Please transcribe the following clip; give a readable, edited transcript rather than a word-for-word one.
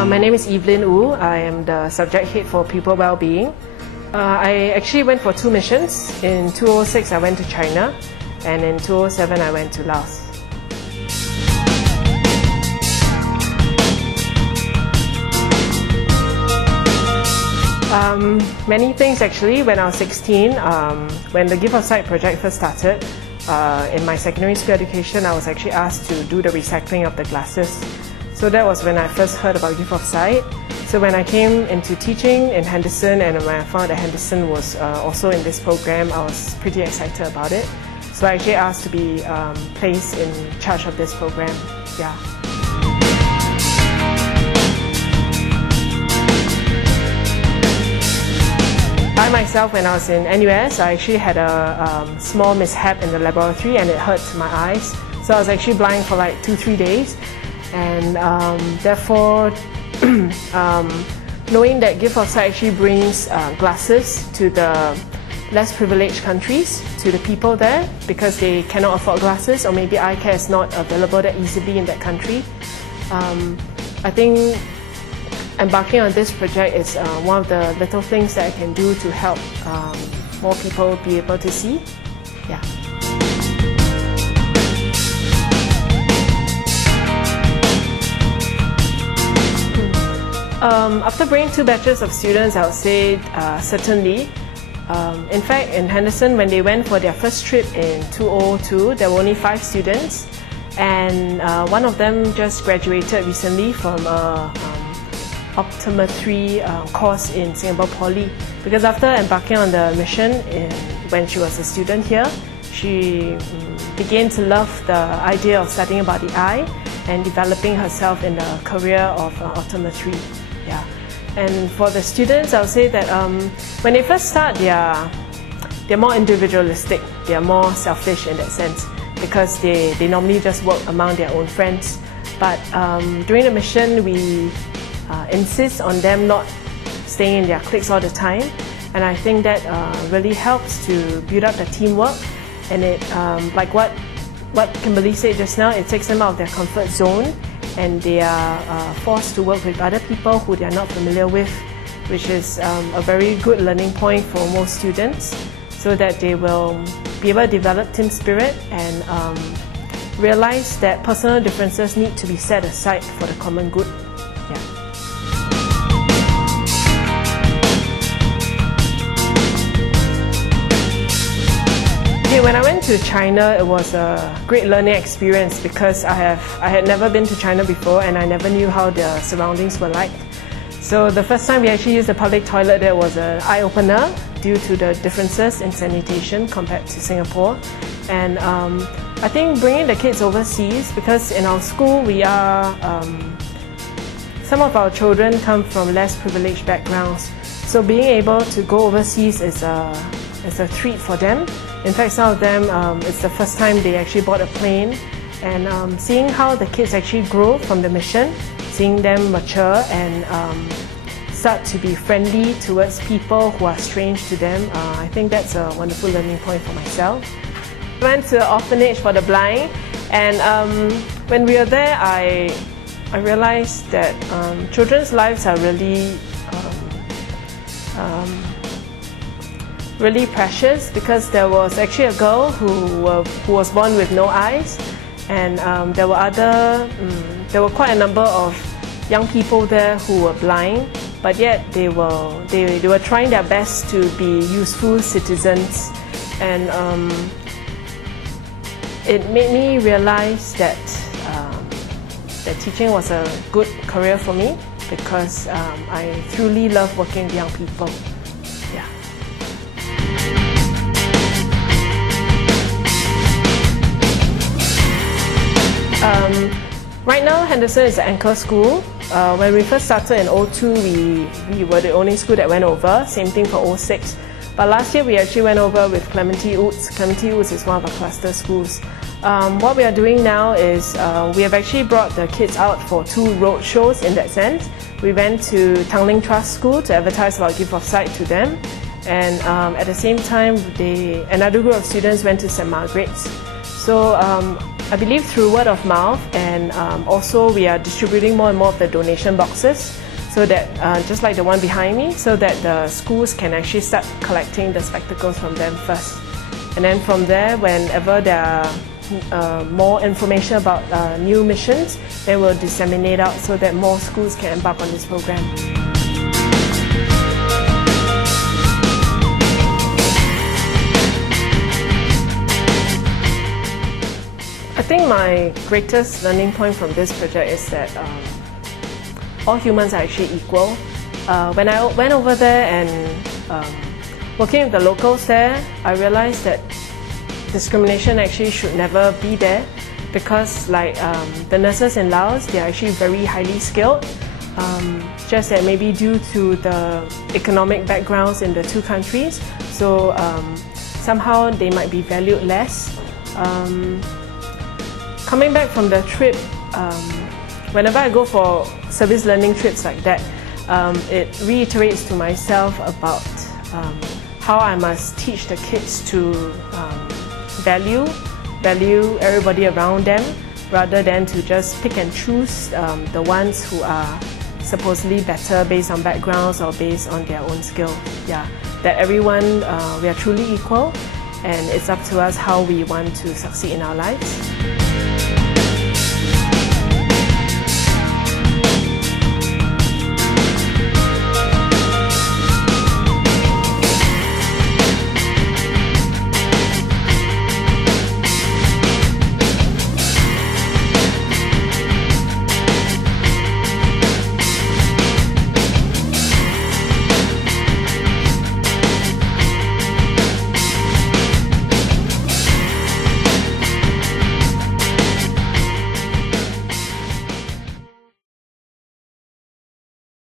My name is Evelyn Wu. I am the subject head for pupil well-being. I actually went for 2 missions. In 2006 I went to China, and in 2007 I went to Laos. Many things actually. When I was 16, when the Gift of Sight project first started, in my secondary school education, I was actually asked to do the recycling of the glasses. So that was when I first heard about Gift of Sight. So when I came into teaching in Henderson, and when I found that Henderson was also in this program, I was pretty excited about it. So I actually asked to be placed in charge of this program. Yeah. I myself, when I was in NUS, I actually had a small mishap in the laboratory and it hurt my eyes. So I was actually blind for like 2-3 days. And therefore, knowing that Gift of Sight actually brings glasses to the less privileged countries, to the people there, because they cannot afford glasses, or maybe eye care is not available that easily in that country. I think embarking on this project is one of the little things that I can do to help more people be able to see. Yeah. After bringing 2 batches of students, I would say certainly. In fact, in Henderson, when they went for their first trip in 2002, there were only 5 students, and one of them just graduated recently from a optometry course in Singapore Poly. Because after embarking on the mission when she was a student here, she began to love the idea of studying about the eye and developing herself in the career of optometry. Yeah. And for the students, I would say that when they first start, they're more individualistic, they're more selfish in that sense, because they normally just work among their own friends. But during the mission, we insist on them not staying in their cliques all the time, and I think that really helps to build up the teamwork. And it, like what Kimberly said just now, it takes them out of their comfort zone, and they are forced to work with other people who they are not familiar with, which is a very good learning point for most students, so that they will be able to develop team spirit and realize that personal differences need to be set aside for the common good. Yeah. Okay, when I went to China, it was a great learning experience because I had never been to China before, and I never knew how the surroundings were like. So the first time we actually used the public toilet there was an eye-opener due to the differences in sanitation compared to Singapore. And I think bringing the kids overseas, because in our school we are, some of our children come from less privileged backgrounds. So being able to go overseas is a treat for them. In fact, some of them, it's the first time they actually bought a plane, and seeing how the kids actually grow from the mission, seeing them mature and start to be friendly towards people who are strange to them, I think that's a wonderful learning point for myself. I went to an orphanage for the blind, and when we were there, I realized that children's lives are really really precious, because there was actually a girl who was born with no eyes, and there were quite a number of young people there who were blind, but yet they were trying their best to be useful citizens, and it made me realize that teaching was a good career for me, because I truly love working with young people. Yeah. Right now, Henderson is an anchor school. When we first started in 2002, we were the only school that went over. Same thing for 2006. But last year, we actually went over with Clementi Woods. Clementi Woods is one of our cluster schools. What we are doing now is we have actually brought the kids out for 2 road shows in that sense. We went to Tanglin Trust School to advertise about Gift of Sight to them. And at the same time, another group of students went to St. Margaret's. So I believe through word of mouth, and also we are distributing more and more of the donation boxes, so that just like the one behind me, so that the schools can actually start collecting the spectacles from them first. And then from there, whenever there are more information about new missions, they will disseminate out so that more schools can embark on this program. I think my greatest learning point from this project is that all humans are actually equal. When I went over there and working with the locals there, I realized that discrimination actually should never be there, because like the nurses in Laos, they are actually very highly skilled. Just that maybe due to the economic backgrounds in the two countries, so somehow they might be valued less. Coming back from the trip, whenever I go for service learning trips like that, it reiterates to myself about how I must teach the kids to value everybody around them, rather than to just pick and choose the ones who are supposedly better based on backgrounds or based on their own skill. Yeah, that everyone, we are truly equal, and it's up to us how we want to succeed in our lives.